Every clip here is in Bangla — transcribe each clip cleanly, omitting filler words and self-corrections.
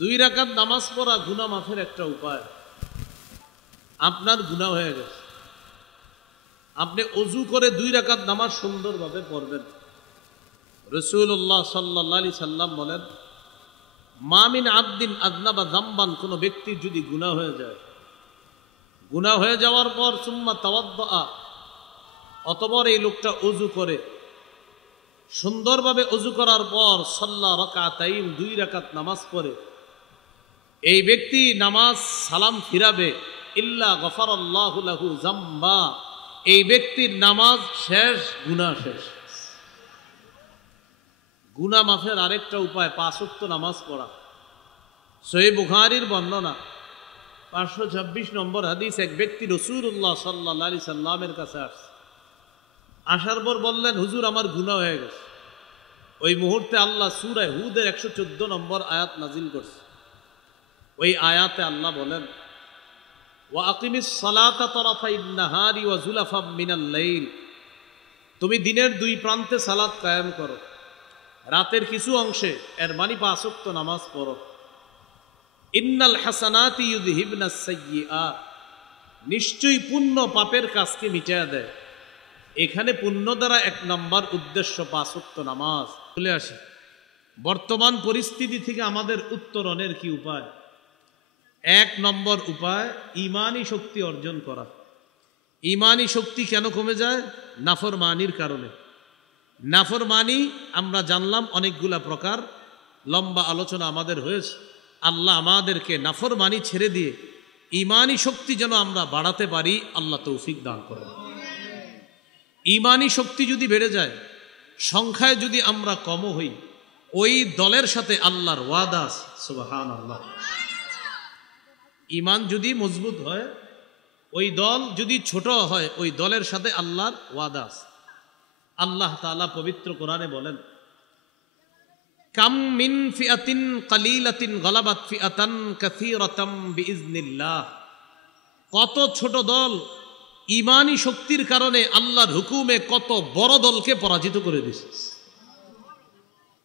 2 রাকাত নামাজ পড়া গুনাহ মাফের একটা উপায়। আপনার গুনাহ হয়ে গেছে, আপনি ওযু করে 2 রাকাত নামাজ সুন্দরভাবে পড়বেন। রাসূলুল্লাহ সাল্লাল্লাহু আলাইহি সাল্লাম বলেন, মা মিন আবদিন আযনাবা যামবান, কোন ব্যক্তির যদি গুনাহ হয়ে যায়, গুনাহ হয়ে যাওয়ার পর সুম্মা তাওয়াদ্দা, অতঃপর এই লোকটা ওযু করে, সুন্দরভাবে ওযু করার পর সাল্লা রাকাতাইন, 2 রাকাত নামাজ পড়ে, এই ব্যক্তি নামাজ সালাম ফিরাবে, ইল্লা গফারাল্লাহু লাহু যামবা, এই ব্যক্তির নামাজ শেষ, গুনাহ শেষ। গুনাহ মাফের আরেকটা উপায় 5 ওয়াক্ত নামাজ পড়া। সহিহ বুখারীর বর্ণনা 526 নম্বর হাদিস, এক ব্যক্তি রাসূলুল্লাহ সাল্লাল্লাহু আলাইহি সাল্লামের কাছে আসছে। আসার পর বললেন, হুজুর আমার গুনাহ হয়ে গেছে। ওই মুহূর্তে আল্লাহ সূরা হুদের 114 নম্বর আয়াত নাজিল করছে। ওই আয়াতে আল্লাহ বলেন, ওয়া আকিমিস সালাতা তারাফাইন নাহারি ওয়া যুলাফাম মিনাল লাইল, তুমি দিনের 2 প্রান্তে সালাত কায়েম করো, রাতের কিছু অংশে, এর মানে 5 ওয়াক্ত নামাজ পড়ো। ইন্নাল হাসানাতি ইউযহিবনাস সাইয়্যাত, নিশ্চয়ই পুণ্য পাপের কাজকে মিটিয়ে দেয়। এখানে পুণ্য দ্বারা 1 নম্বর উদ্দেশ্য 5 ওয়াক্ত নামাজ। চলে আসে বর্তমান পরিস্থিতি থেকে আমাদের উত্তরণের কি উপায়? 1 নম্বর উপায় ঈমানী শক্তি অর্জন করা। ঈমানী শক্তি কেন কমে যায়? নাফরমানির কারণে। নাফরমানি আমরা জানলাম অনেকগুলা প্রকার, লম্বা আলোচনা আমাদের হয়েছে। আল্লাহ আমাদেরকে নাফরমানি ছেড়ে দিয়ে ঈমানী শক্তি যেন আমরা বাড়াতে পারি, আল্লাহ তৌফিক দান করেন। ঈমানী শক্তি যদি বেড়ে যায়, সংখ্যায় যদি আমরা কম হই, ওই দলের সাথে আল্লাহর ওয়াদা আছে। সুবহানাল্লাহ। ঈমান যদি মজবুত হয়, ওই দল যদি ছোট হয়, ওই দলের সাথে আল্লাহর ওয়াদা আছে। আল্লাহ তাআলা পবিত্র কোরআনে বলেন, কাম মিন ফিআতিন কালিলাতিন গালাবাত ফিআতান কাসীরাতাম বিইজনিল্লাহ, কত ছোট দল ঈমানী শক্তির কারণে আল্লাহর হুকুমে কত বড় দলকে পরাজিত করে দিয়েছে।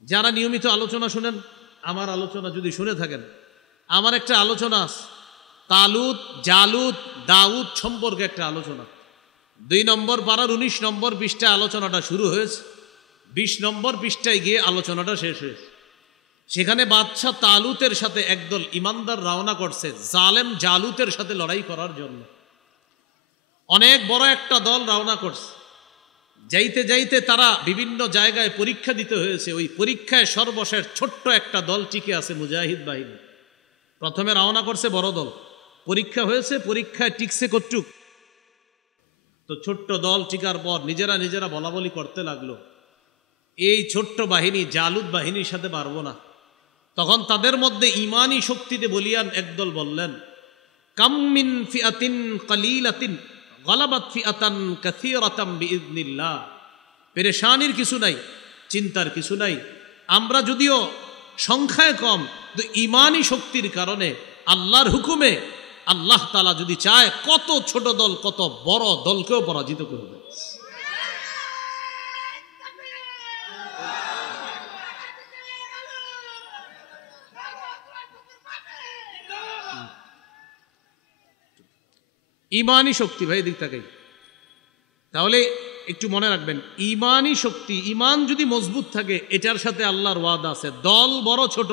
যারা নিয়মিত আলোচনা শুনেন, আমার আলোচনা যদি শুনে থাকেন, আমার একটা আলোচনা আছে তালুত, জালুত, দাউদ সম্পর্কে একটা আলোচনা। 2 নম্বর পারার 19 নম্বর পৃষ্ঠায় আলোচনাটা শুরু হয়েছে, 20 নম্বর পৃষ্ঠায় গিয়ে আলোচনাটা শেষ হয়েছে। সেখানে বাদশাহ তালুতের সাথে একদল ইমানদার রওনা করছে জালেম জালুতের সাথে লড়াই করার জন্য। অনেক বড় একটা দল রওনা করছে। যাইতে যাইতে তারা বিভিন্ন জায়গায় পরীক্ষা দিতে হয়েছে। ওই পরীক্ষায় সর্বশেষ ছোট্ট একটা দল টিকে আছে, মুজাহিদ বাহিনী। প্রথমে রওনা করছে বড় দল, পরীক্ষা হয়েছে, পরীক্ষায় টিকছে কটুক। তো ছোট্ট দল টিকার পর নিজেরা নিজেরা বলাবলি করতে লাগলো, এই ছোট্ট বাহিনী জালুত বাহিনীর সাথে পারবো না। তখন তাদের মধ্যে ঈমানী শক্তিতে বলিয়ান একদল বললেন, কাম মিন ফিআতিন কালিলাতিন গালাবাত ফিআতান কাসীরাতাম বিইজনিল্লাহ, পেরেশানির কিছু নাই, চিন্তার কিছু নাই। আমরা যদিও সংখ্যায় কম, তো ঈমানী শক্তির কারণে আল্লাহর হুকুমে আল্লাহ তাআলা যদি চায়, কত ছোট দল কত বড় দলকেও পরাজিত করবে। ঈমানী শক্তি, ভাই দিক তাকাই, তাহলে একটু মনে রাখবেন, ঈমানী শক্তি, ঈমান যদি মজবুত থাকে, এটার সাথে আল্লাহর ওয়াদা আছে। দল বড় ছোট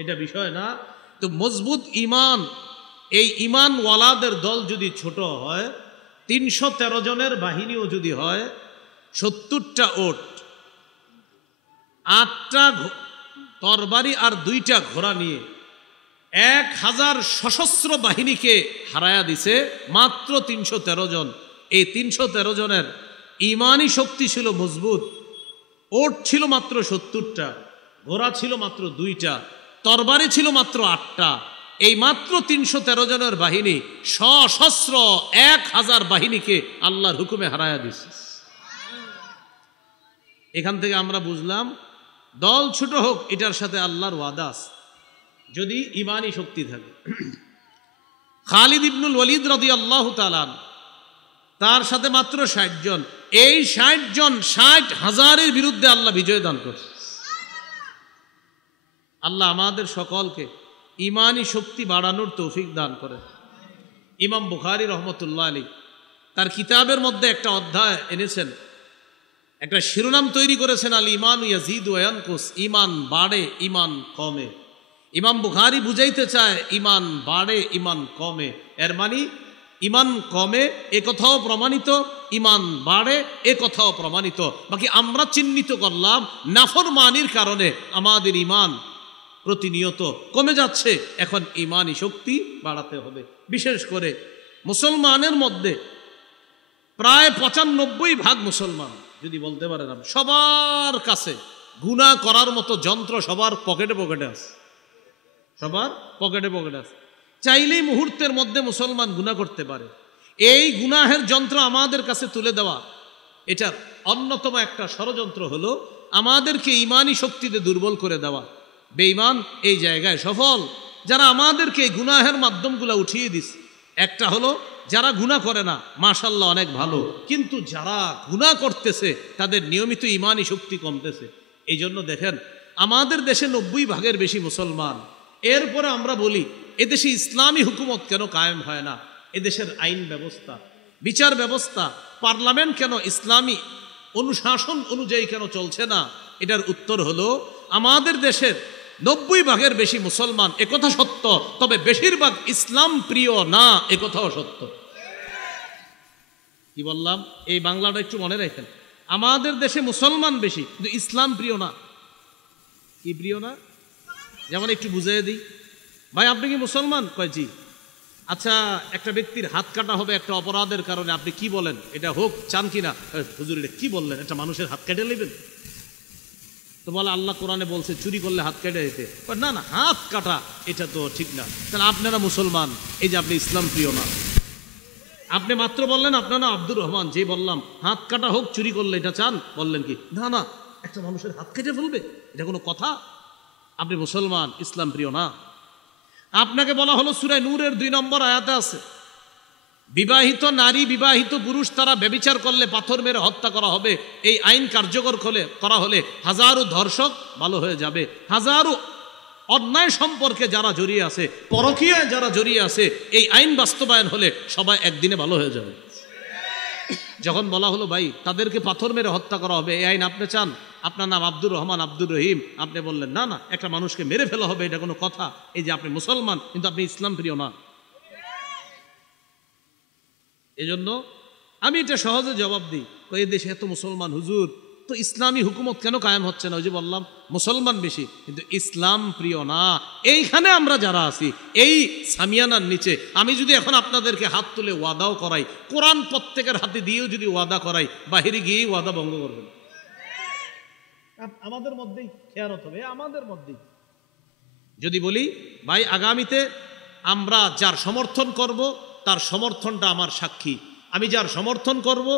এটা বিষয় না, তো মজবুত ঈমান, এই ঈমান ওয়ালাদের দল যদি ছোট হয়, 313 জনের বাহিনীও যদি হয়, 70টা ওট, 8টা তরবারি আর 2টা ঘোড়া নিয়ে 1000 সশস্ত্র বাহিনীকে হারায়া দিছে মাত্র 313 জন। এই 313 জনের ঈমানী শক্তি ছিল মজবুত। ওট ছিল মাত্র 70টা, ঘোড়া ছিল মাত্র 2টা, তরবারি ছিল মাত্র 8টা। এই মাত্র 313 জনের বাহিনী সশস্ত্র 1000 বাহিনীকে আল্লাহর হুকুমে হারায়া দিছে। এখান থেকে আমরা বুঝলাম, দল ছোট হোক, এটার সাথে আল্লাহর ওয়াদা আছে যদি ঈমানী শক্তি থাকে। খালিদ ইবনুল ওয়ালিদ রাদিয়াল্লাহু তাআলা, তার সাথে মাত্র 60 জন। এই 60 জন 60,000-এর বিরুদ্ধে আল্লাহ বিজয় দান করছে। আল্লাহ আমাদের সকলকে ইমানি শক্তি বাড়ানোর তৌফিক দান করেন। ইমাম বুখারী রহমতুল্লাহ আলী তার কিতাবের মধ্যে একটা অধ্যায় এনেছেন, একটা শিরোনাম তৈরি করেছেন, আল ইমান ইয়াজিদু ওয়া ইয়ানকুস, ইমান বাড়ে ইমান কমে। ইমাম বুখারী বুঝাইতে চায় ইমান বাড়ে ইমান কমে, এর মানে ইমান কমে এ কথাও প্রমাণিত, ইমান বাড়ে এ কথাও প্রমাণিত। বাকি আমরা চিহ্নিত করলাম নাফরমানির কারণে আমাদের ইমান প্রতিনিয়ত কমে যাচ্ছে, এখন ইমানি শক্তি বাড়াতে হবে। বিশেষ করে মুসলমানের মধ্যে প্রায় 95% মুসলমান, যদি বলতে পারেন সবার কাছে গুনাহ করার মতো যন্ত্র সবার পকেটে পকেটে আছে, সবার পকেটে পকেটে আছে। চাইলেই মুহূর্তের মধ্যে মুসলমান গুনাহ করতে পারে। এই গুনাহের যন্ত্র আমাদের কাছে তুলে দেওয়া, এটার অন্যতম একটা ষড়যন্ত্র হলো আমাদেরকে ইমানি শক্তিতে দুর্বল করে দেওয়া। বেঈমান এই জায়গায় সফল, যারা আমাদেরকে এই গুনাহের মাধ্যমগুলো উঠিয়ে দিস। একটা হলো যারা গুনাহ করে না, মাশাআল্লাহ অনেক ভালো, কিন্তু যারা গুনাহ করতেছে তাদের নিয়মিত ইমানি শক্তি কমতেছে। এই জন্য দেখেন আমাদের দেশে 90% বেশি মুসলমান, এরপরে আমরা বলি এদেশে ইসলামী হুকুমত কেন কায়েম হয় না, এদেশের আইন ব্যবস্থা, বিচার ব্যবস্থা, পার্লামেন্ট কেন ইসলামী অনুশাসন অনুযায়ী কেন চলছে না? এটার উত্তর হলো আমাদের দেশের 90% বেশি মুসলমান, একথা সত্য, তবে বেশিরভাগ ইসলাম প্রিয় না, একথাও সত্য। কি বললাম? এই বাংলাটা একটু মনে রাখেন, আমাদের দেশে মুসলমান বেশি কিন্তু ইসলাম প্রিয় না। কি প্রিয় না? যেমন একটু বুঝিয়ে দিই, ভাই আপনি কি মুসলমান? কয় জি। আচ্ছা, একটা ব্যক্তির হাত কাটা হবে একটা অপরাধের কারণে, আপনি কি বলেন? এটা হোক চান কিনা? হুজুর এটা কি বললেন, একটা মানুষের হাত কেটে নেবেন? তো বলে আল্লাহ কোরআনে বলছে চুরি করলে হাত কেটে দিতে। না না, হাত কাটা এটা তো ঠিক না। তাহলে আপনারা মুসলমান, এই যে আপনি ইসলাম প্রিয় না। আপনি মাত্র বললেন আপনারা আব্দুর রহমান, যে বললাম হাত কাটা হোক চুরি করলে এটা চান, বললেন কি না না একটা মানুষের হাত কেটে ফেলবে, এটা কোনো কথা? আপনি মুসলমান, ইসলাম প্রিয় না। আপনাকে বলা হলো সূরা নূরের 2 নম্বর আয়াতে আছে, বিবাহিত নারী বিবাহিত পুরুষ তারা ব্যভিচার করলে পাথর মেরে হত্যা করা হবে। এই আইন কার্যকর করা হলে হাজারো ধর্ষক ভালো হয়ে যাবে, হাজারো অন্যায় সম্পর্কে যারা জড়িয়ে আছে, পরকীয়ায় যারা জড়িয়ে আছে, এই আইন বাস্তবায়ন হলে সবাই একদিনে ভালো হয়ে যাবে। যখন বলা হলো ভাই তাদেরকে পাথর মেরে হত্যা করা হবে, এই আইন আপনি চান? আপনার নাম আব্দুর রহমান, আব্দুর রহিম, আপনি বললেন না না একটা মানুষকে মেরে ফেলা হবে, এটা কোনো কথা? এই যে আপনি মুসলমান কিন্তু আপনি ইসলাম প্রিয় না। এজন্য আমি এটা সহজে জবাব দিই, এই দেশে এত মুসলমান হুজুর, তো ইসলামী হুকুমত কেন কায়েম হচ্ছে না? ওই যে বললাম মুসলমান বেশি কিন্তু ইসলাম প্রিয় না। এইখানে আমরা যারা আছি এই সামিয়ানার নিচে, আমি যদি এখন আপনাদেরকে হাত তুলে ওয়াদাও করাই, কোরআন প্রত্যেকের হাতে দিয়েও যদি ওয়াদা করাই, বাহিরে গিয়েই ওয়াদা ভঙ্গ করবেন। আমাদের মধ্যেই খেয়ানত হবে, আমাদের মধ্যেই। যদি বলি ভাই আগামীতে আমরা যার সমর্থন করব তার সমর্থনটা আমার সাক্ষী, আমি যার সমর্থন করব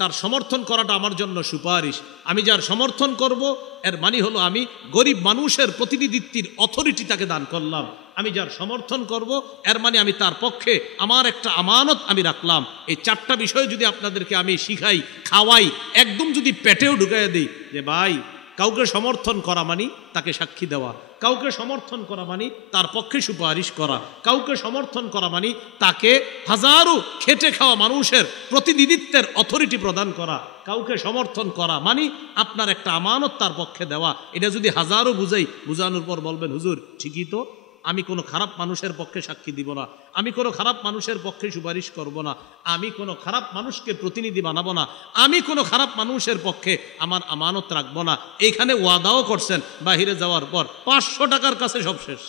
তার সমর্থন করাটা আমার জন্য সুপারিশ, আমি যার সমর্থন করব এর মানে হলো আমি গরিব মানুষের প্রতিনিধিত্বের অথরিটি তাকে দান করলাম, আমি যার সমর্থন করব এর মানে আমি তার পক্ষে আমার একটা আমানত আমি রাখলাম। এই 4টা বিষয় যদি আপনাদেরকে আমি শিখাই, খাওয়াই, একদম যদি পেটেও ঢুকাইয়া দিই যে ভাই কাউকে সমর্থন করা মানে তাকে সাক্ষী দেওয়া, কাউকে সমর্থন করা মানে তার পক্ষে সুপারিশ করা, কাউকে সমর্থন করা মানে তাকে হাজারো খেটে খাওয়া মানুষের প্রতিনিধিত্বের অথরিটি প্রদান করা, কাউকে সমর্থন করা মানে আপনার একটা আমানত তার পক্ষে দেওয়া। এটা যদি হাজারো বুঝাই, বুঝানোর পর বলবেন হুজুর ঠিকই তো, আমি কোনো খারাপ মানুষের পক্ষে সাক্ষী দিব না, আমি কোনো খারাপ মানুষের পক্ষে সুপারিশ করব না, আমি কোনো খারাপ মানুষকে প্রতিনিধি বানাবো না, আমি কোনো খারাপ মানুষের পক্ষে আমার আমানত রাখবো না। এইখানে ওয়াদাও করছেন, বাহিরে যাওয়ার পর 500 টাকার কাছে সব শেষ।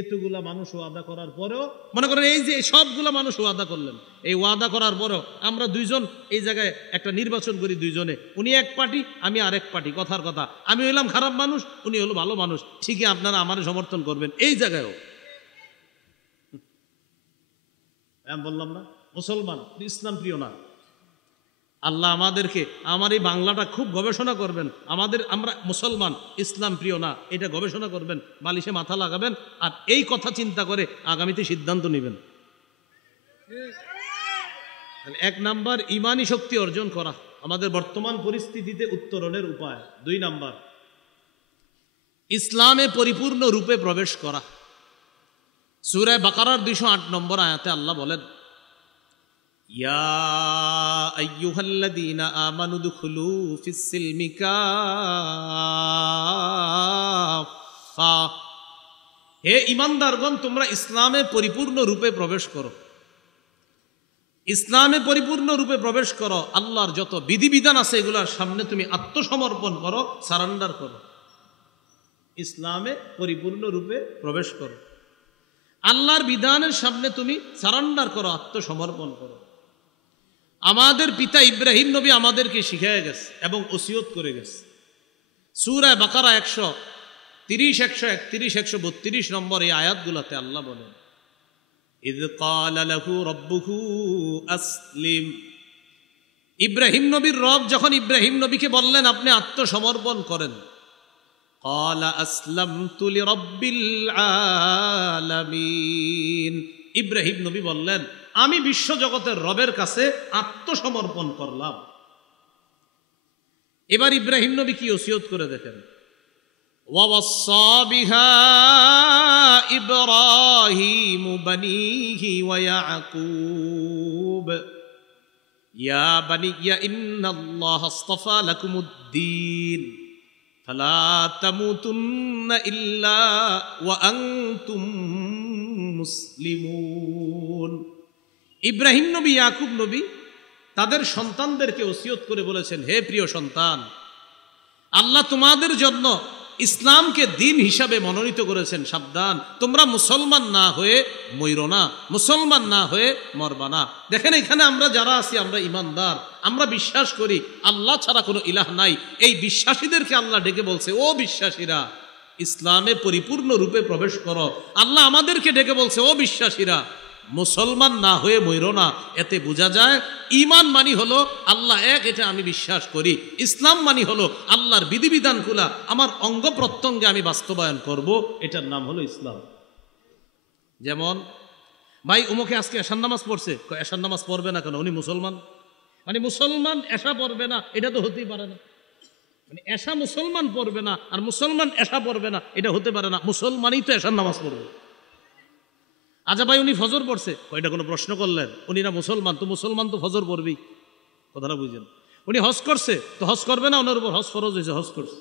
এতগুলা মানুষ ওয়াদা করার পরেও, মনে করেন এই যে সবগুলা মানুষ ওয়াদা করলেন, এই ওয়াদা করার পরেও আমরা দুইজন এই জায়গায় একটা নির্বাচন করি, দুইজনে, উনি এক পার্টি আমি আরেক পার্টি, কথার কথা আমি হইলাম খারাপ মানুষ, উনি হলো ভালো মানুষ, ঠিকই আপনারা আমার সমর্থন করবেন। এই জায়গায়ও আমি বললাম না মুসলমান ইসলাম প্রিয় না। আল্লাহ আমাদেরকে, আমার এই বাংলাটা খুব গবেষণা করবেন, আমরা মুসলমান ইসলাম প্রিয় না এটা গবেষণা করবেন, বালিশে মাথা লাগাবেন, আর এই কথা চিন্তা করে আগামীতে সিদ্ধান্ত নেবেন। 1 নাম্বার ইমানি শক্তি অর্জন করা আমাদের বর্তমান পরিস্থিতিতে উত্তরণের উপায়। 2 নাম্বার ইসলামে পরিপূর্ণ রূপে প্রবেশ করা। সূরা বাকারার 208 নম্বর আয়াতে আল্লাহ বলেন, ইয়া আইয়ুহাল্লাযীনা আমানু দুখুলু ফিস-সিলমি কাফা, হে ঈমানদারগণ তোমরা ইসলামে পরিপূর্ণ রূপে প্রবেশ করো। ইসলামে পরিপূর্ণ রূপে প্রবেশ করো, আল্লাহর যত বিধিবিধান আছে এগুলোর সামনে তুমি আত্মসমর্পণ করো, সারেন্ডার করো। ইসলামে পরিপূর্ণ রূপে প্রবেশ করো, আল্লাহর বিধানের সামনে তুমি সারেন্ডার করো, আত্মসমর্পণ করো। আমাদের পিতা ইব্রাহিম নবী আমাদেরকে শিখিয়ে গেছে এবং ওসিয়ত করে গেছে। সূরা বাকারা 130, 131, 132 নম্বর এই আয়াতগুলোতে আল্লাহ বলেন, ইয ক্বালা লাহু রাব্বুহু আসলিম। ইব্রাহিম নবীর রব যখন ইব্রাহিম নবীকে বললেন আপনি আত্মসমর্পণ করেন, ক্বালা আসলামতু লিরাব্বিল আলামিন। ইব্রাহিম নবী বললেন আমি বিশ্বজগতের রবের কাছে আত্মসমর্পণ করলাম। এবার ইব্রাহিম নবী কি ওসিয়ত করে দেখেন, ওয়াওয়াসসা বিহা ইব্রাহিমু বানিহি ওয়া ইয়াকুব ইয়া বানিয়া ইন্নাল্লাহা আসতাফা লাকুমুদ-দীন ফালা তামুতুন্না ইল্লা ওয়া আনতুম মুসলিমুন। ইব্রাহিম নবী, ইয়াকুব নবী তাদের সন্তানদেরকে ওসিয়ত করে বলেছেন, হে প্রিয় সন্তান, আল্লাহ তোমাদের জন্য ইসলামকে দিন হিসাবে মনোনীত করেছেন। সাবধান, তোমরা মুসলমান না হয়ে মরো না, মুসলমান না হয়ে মরবা না। দেখেন এখানে আমরা যারা আছি আমরা ইমানদার, আমরা বিশ্বাস করি আল্লাহ ছাড়া কোনো ইলাহ নাই। এই বিশ্বাসীদেরকে আল্লাহ ডেকে বলছে, ও বিশ্বাসীরা ইসলামে পরিপূর্ণ রূপে প্রবেশ করো। আল্লাহ আমাদেরকে ডেকে বলছে, ও বিশ্বাসীরা মুসলমান না হয়ে মরো না। এতে বোঝা যায় ঈমান মানি হলো আল্লাহ এক, এটা আমি বিশ্বাস করি। ইসলাম মানি হলো আল্লাহর বিধিবিধানগুলা আমার অঙ্গ প্রত্যঙ্গে আমি বাস্তবায়ন করব, এটার নাম হলো ইসলাম। যেমন ভাই উমুকে আজকে এশার নামাজ পড়ছে, এশার নামাজ পড়বে না কেন? উনি মুসলমান, মানে মুসলমান এশা পড়বে না, এটা তো হতেই পারে না। মানে এশা মুসলমান পড়বে না আর মুসলমান এশা পড়বে না, এটা হতে পারে না। মুসলমানই তো এশার নামাজ পড়বে। আচ্ছা ভাই উনি ফজর পড়ছে, এটা কোনো প্রশ্ন করলেন? উনি না মুসলমান, তো মুসলমান তো ফজর পড়বেই, কথাটা বুঝেন। উনি হজ করছে, তো হজ করবে না? ওনার উপর হজ ফরজ হয়েছে, হজ করছে।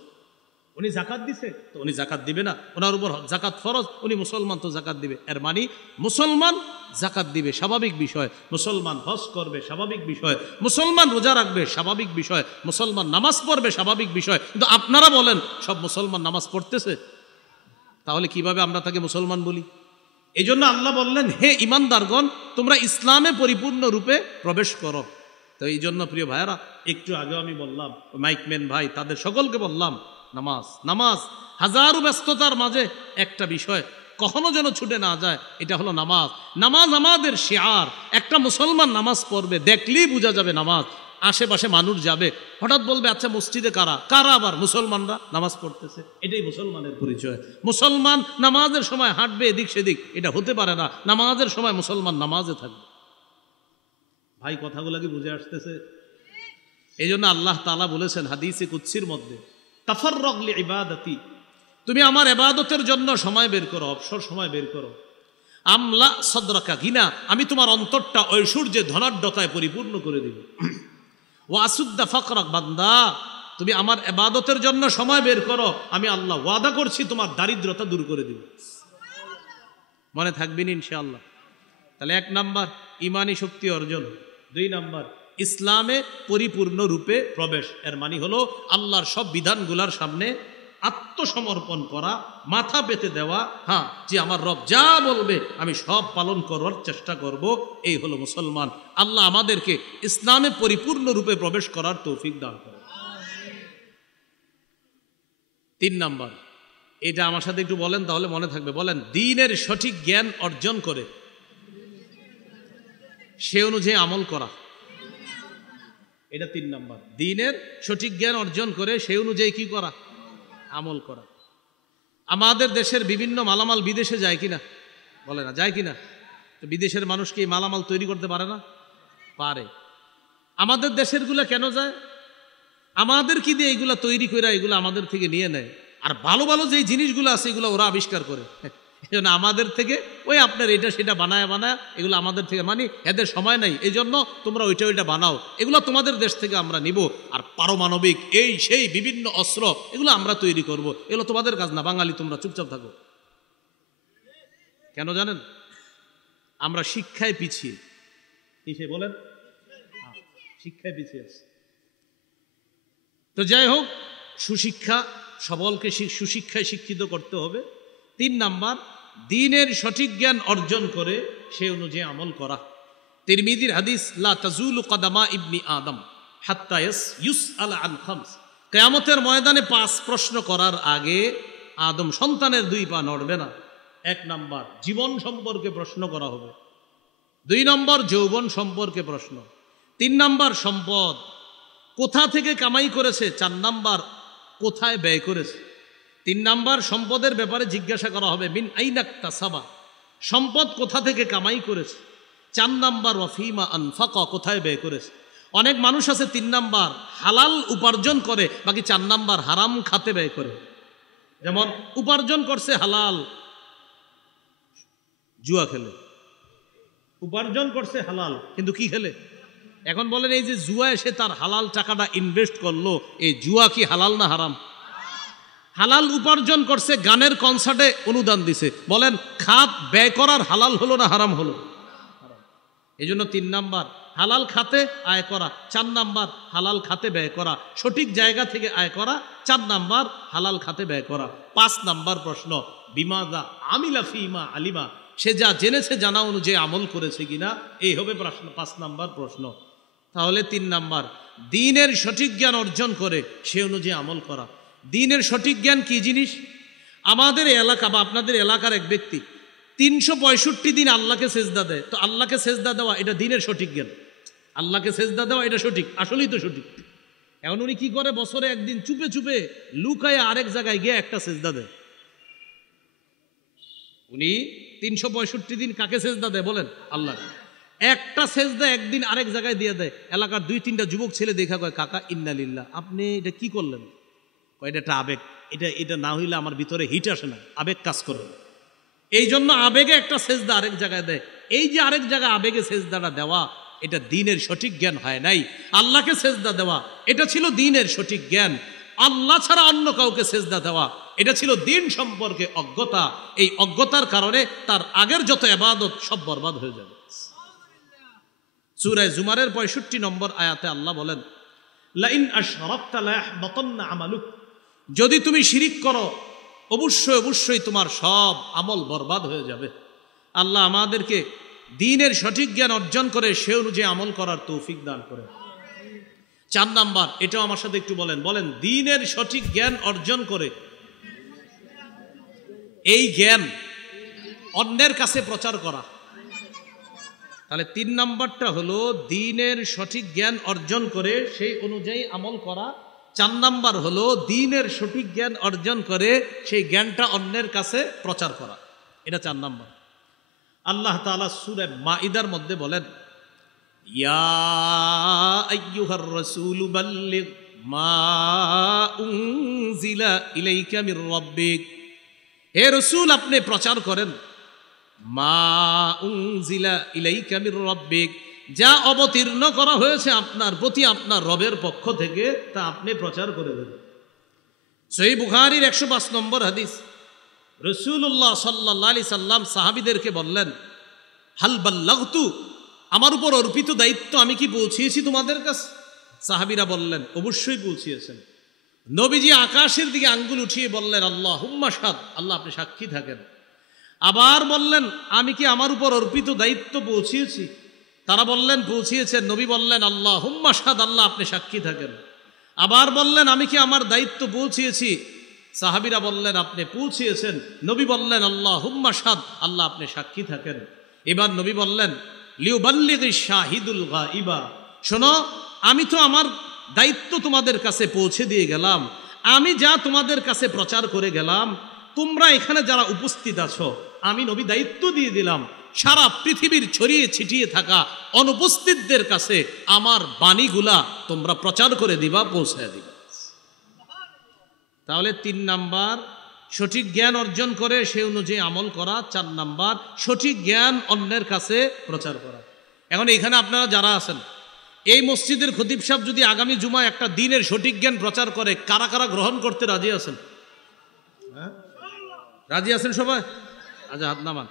উনি জাকাত দিছে, তো উনি জাকাত দিবে না? ওনার উপর জাকাত ফরজ, উনি মুসলমান, তো জাকাত দিবে। এর মানে মুসলমান জাকাত দিবে, স্বাভাবিক বিষয়। মুসলমান হজ করবে, স্বাভাবিক বিষয়। মুসলমান রোজা রাখবে, স্বাভাবিক বিষয়। মুসলমান নামাজ পড়বে, স্বাভাবিক বিষয়। কিন্তু আপনারা বলেন সব মুসলমান নামাজ পড়তেছে, তাহলে কিভাবে আমরা তাকে মুসলমান বলি? এই জন্য আল্লাহ বললেন, হে ইমানদারগণ তোমরা ইসলামে পরিপূর্ণ রূপে প্রবেশ করো। তো এই জন্য প্রিয় ভাইয়েরা, একটু আগে আমি বললাম মাইকম্যান ভাই তাদের সকলকে বললাম, নামাজ নামাজ হাজারো ব্যস্ততার মাঝে একটা বিষয় কখনো যেন ছুটে না যায়, এটা হলো নামাজ। নামাজ আমাদের শিয়ার। একটা মুসলমান নামাজ পড়বে, দেখলেই বোঝা যাবে নামাজ। আশেপাশে মানুষ যাবে, হঠাৎ বলবে আচ্ছা মসজিদে কারা কারা? আবার মুসলমানরা নামাজ পড়তেছে, এটাই মুসলমানের পরিচয়। মুসলমান নামাজের সময় হাঁটবে এদিক সেদিক, এটা হতে পারে না। নামাজের সময় মুসলমান নামাজে থাকবে। ভাই কথাগুলো কি বুঝে আসতেছে? এই জন্য আল্লাহ তাআলা বলেছেন হাদিসে কুদসির মধ্যে, তাফাররাগ লিইবাদাতি, তুমি আমার ইবাদতের জন্য সময় বের করো, অবসর সময় বের করো। আমলা সদরাকা গিনা, আমি তোমার অন্তরটা ঐশ্বর্যে ধনাঢ্যতায় পরিপূর্ণ করে দিব। ওয়াসুদ্দা ফাকরাক, বান্দা তুমি আমার ইবাদতের জন্য সময় বের করো, আমি আল্লাহ ওয়াদা করছি তোমার দারিদ্রতা দূর করে দিব। মনে থাকবেন ইনশাআল্লাহ। তাহলে 1 নাম্বার ইমানি শক্তি অর্জন, 2 নাম্বার ইসলামে পরিপূর্ণ রূপে প্রবেশ। এর মানে হলো আল্লাহর সব বিধানগুলার সামনে আত্মসমর্পণ করা, মাথা পেতে দেওয়া। হ্যাঁ, যে আমার রব যা বলবে আমি সব পালন করার চেষ্টা করব, এই হলো মুসলমান। আল্লাহ আমাদেরকে ইসলামে পরিপূর্ণ রূপে প্রবেশ করার তৌফিক দান করে। 3 নাম্বার, এটা আমার সাথে একটু বলেন তাহলে মনে থাকবে। বলেন, দ্বীনের সঠিক জ্ঞান অর্জন করে সে অনুযায়ী আমল করা। এটা 3 নাম্বার, দ্বীনের সঠিক জ্ঞান অর্জন করে সে অনুযায়ী কি করা? আমল করা। আমাদের দেশের বিভিন্ন মালামাল বিদেশে যায় কিনা? বলে না, যায় কিনা? তো বিদেশের মানুষ কি মালামাল তৈরি করতে পারে না? পারে। আমাদের দেশের গুলা কেন যায়? আমাদের কি দিয়ে এগুলা তৈরি করে এগুলো আমাদের থেকে নিয়ে নেয়। আর ভালো ভালো যে জিনিসগুলো আছে এগুলো ওরা আবিষ্কার করে। এই জন্য আমাদের থেকে ওই আপনার এটা সেটা বানায় এগুলো আমাদের থেকে মানে এদের সময় নাই, এই জন্য তোমরা ওইটা বানাও, এগুলো তোমাদের দেশ থেকে আমরা নিব। আর পারমাণবিক এই সেই বিভিন্ন অস্ত্র এগুলো আমরা তৈরি করব, এগুলো তোমাদের কাজ না, বাঙালি তোমরা চুপচাপ থাকো। কেন জানেন? আমরা শিক্ষায় পিছিয়ে। কিসে বলেন? শিক্ষায় পিছিয়ে আছে। তো যাই হোক, সুশিক্ষা, সবলকে সুশিক্ষায় শিক্ষিত করতে হবে। 3 নাম্বার, দ্বীনের সঠিক জ্ঞান অর্জন করে সে অনুযায়ী আমল করা। তিরমিজির হাদিস, লা তাজুলু কদামা ইবনি আদম হাত্তা ইউসআল আন খামস। কিয়ামতের ময়দানে 5 প্রশ্ন করার আগে আদম সন্তানের 2 পা নড়বে না। 1 নাম্বার, জীবন সম্পর্কে প্রশ্ন করা হবে। 2 নম্বর, যৌবন সম্পর্কে প্রশ্ন। 3 নাম্বার, সম্পদ কোথা থেকে কামাই করেছে। 4 নাম্বার, কোথায় ব্যয় করেছে। 3 নাম্বার, সম্পদের ব্যাপারে জিজ্ঞাসা করা হবে, মিন আইনাকতাসাবা, সম্পদ কোথা থেকে কামাই করেছে। 4 নাম্বার, ওয়াফিমা আনফাকা, কোথায় ব্যয় করেছে। অনেক মানুষ আছে 3 নাম্বার হালাল উপার্জন করে, বাকি 4 নাম্বার হারাম খাতে ব্যয় করে। যেমন উপার্জন করছে হালাল, জুয়া খেলে। উপার্জন করছে হালাল, কিন্তু কি খেলে? এখন বলেন, এই যে জুয়া এসে তার হালাল টাকাটা ইনভেস্ট করলো, এই জুয়া কি হালাল না হারাম? হালাল উপার্জন করছে, গানের কনসার্টে অনুদান দিছে, বলেন খাত ব্যয় করার হালাল হলো না হারাম হলো? এই জন্য 3 নাম্বার হালাল খাতে আয় করা, 4 নাম্বার হালাল খাতে ব্যয় করা, সঠিক জায়গা থেকে আয় করা, 4 নাম্বার হালাল খাতে ব্যয় করা। 5 নাম্বার প্রশ্ন, বিমাদা আমিলা ফিমা আলিমা, সে যা জেনেছে জানা অনুযায়ী আমল করেছে কিনা, এই হবে প্রশ্ন, 5 নাম্বার প্রশ্ন। তাহলে 3 নাম্বার, দ্বীনের সঠিক জ্ঞান অর্জন করে সে অনুযায়ী আমল করা। দ্বীনের সঠিক জ্ঞান কি জিনিস? আমাদের এলাকা বা আপনাদের এলাকার এক ব্যক্তি 365 দিন আল্লাহকে সেজদা দেয়, তো আল্লাহকে সেজদা দেওয়া এটা দ্বীনের সঠিক জ্ঞান। আল্লাহকে সেজদা দেওয়া এটা সঠিক, আসলেই তো সঠিক। এখন উনি কি করে? বছরে একদিন চুপে চুপে লুকায় আরেক জায়গায় গিয়ে একটা সেজদা দেয়। উনি 365 দিন কাকে সেজদা দেয় বলেন? আল্লাহ। একটা সেজদা একদিন আরেক জায়গায় দিয়ে দেয়। এলাকার 2-3টা যুবক ছেলে দেখা কয়, কাকা ইন্নালিল্লাহ, আপনি এটা কি করলেন? কয়, এটা একটা আবেগ, এটা না হইলে আমার ভিতরে হিট আসে না, আবেগ কাজ করে, এই জন্য আবেগে একটা সেজদা আরেক জায়গায় দেয়। এই যে আরেক জায়গায় আবেগে সেজদাটা দেওয়া, এটা দ্বীনের সঠিক জ্ঞান হয় নাই। আল্লাহকে সেজদা দেওয়া এটা ছিল দ্বীনের সঠিক জ্ঞান। আল্লাহ ছাড়া অন্য কাউকে সেজদা দেওয়া এটা ছিল দ্বীন সম্পর্কে অজ্ঞতা। এই অজ্ঞতার কারণে তার আগের যত ইবাদত সব বরবাদ হয়ে যাবে। সূরা জুমারের 65 নম্বর আয়াতে আল্লাহ বলেন, লাইন আশরাকতা লায়াহবাতান্না আমালুক, যদি তুমি শিরিক করো অবশ্যই তোমার সব আমল বরবাদ হয়ে যাবে। আল্লাহ আমাদেরকে দ্বীনের সঠিক জ্ঞান অর্জন করে সে অনুযায়ী আমল করার তৌফিক দান করে। 4 নাম্বার, এটাও আমার সাথে একটু বলেন, দ্বীনের সঠিক জ্ঞান অর্জন করে এই জ্ঞান অন্যের কাছে প্রচার করা। তাহলে 3 নাম্বারটা হলো দ্বীনের সঠিক জ্ঞান অর্জন করে সেই অনুযায়ী আমল করা। 4 নাম্বার হলো দ্বীনের সঠিক জ্ঞান অর্জন করে সেই জ্ঞানটা অন্যের কাছে প্রচার করা, এটা 4 নাম্বার। আল্লাহ তাআলা সূরা মাইদার মধ্যে বলেন, ইয়া আইয়ুহার রাসূলু বাল্লিগ মা উনজিলা ইলাইকা মির রাব্বিক, হে রাসূল আপনি প্রচার করেন, মা উনজিলা ইলাইকা মির রাব্বিক, যা অবতীর্ণ করা হয়েছে আপনার প্রতি আপনার রবের পক্ষ থেকে তা আপনি প্রচার করে দেন। সহিহ বুখারীর 105 নম্বর হাদিস, রাসূলুল্লাহ সাল্লাল্লাহু আলাইহি সাল্লাম সাহাবীদেরকে বললেন, হাল বাল্লাগতু, আমার উপর অর্পিত দায়িত্ব আমি কি পৌঁছিয়েছি তোমাদের কাছে? সাহাবীরা বললেন, অবশ্যই পৌঁছিয়েছেন। নবীজি আকাশের দিকে আঙ্গুল উঠিয়ে বললেন, আল্লাহুম্মা শাহাদ, আল্লাহ আপনি সাক্ষী থাকেন। আবার বললেন, আমি কি আমার উপর অর্পিত দায়িত্ব পৌঁছিয়েছি? তারা বললেন পৌঁছিয়েছেন। নবী বললেন, আল্লাহুম্মা শাহাদ, আল্লাহ আপনি সাক্ষী থাকেন। আবার বললেন, আমি কি আমার দায়িত্ব পৌঁছিয়েছি? সাহাবীরা বললেন, আপনি পৌঁছিয়েছেন। নবী বললেন, আল্লাহুম্মা শাহাদ, আল্লাহ আপনি সাক্ষী থাকেন। এবার নবী বললেন, লিউবাল্লিগিশ শাহিদুল গায়বা, শোনো আমি তো আমার দায়িত্ব তোমাদের কাছে পৌঁছে দিয়ে গেলাম। আমি যা তোমাদের কাছে প্রচার করে গেলাম, তোমরা এখানে যারা উপস্থিত আছো, আমি নবী দায়িত্ব দিয়ে দিলাম সারা পৃথিবীর ছড়িয়ে ছিটিয়ে থাকা অনুপস্থিতদের কাছে আমার বাণীগুলা তোমরা প্রচার করে দিবা, পৌঁছায় দিবা। তাহলে 3 নাম্বার সঠিক জ্ঞান অর্জন করে সে অনুযায়ী আমল করা, 4 নাম্বার সঠিক জ্ঞান অন্যের কাছে প্রচার করা। এখন এখানে আপনারা যারা আছেন, এই মসজিদের খতিব সাহেব যদি আগামী জুমায় একটা দ্বীনের সঠিক জ্ঞান প্রচার করে, কারা কারা গ্রহণ করতে রাজি আছেন? রাজি আছেন সবাই? আচ্ছা, হাত নামান।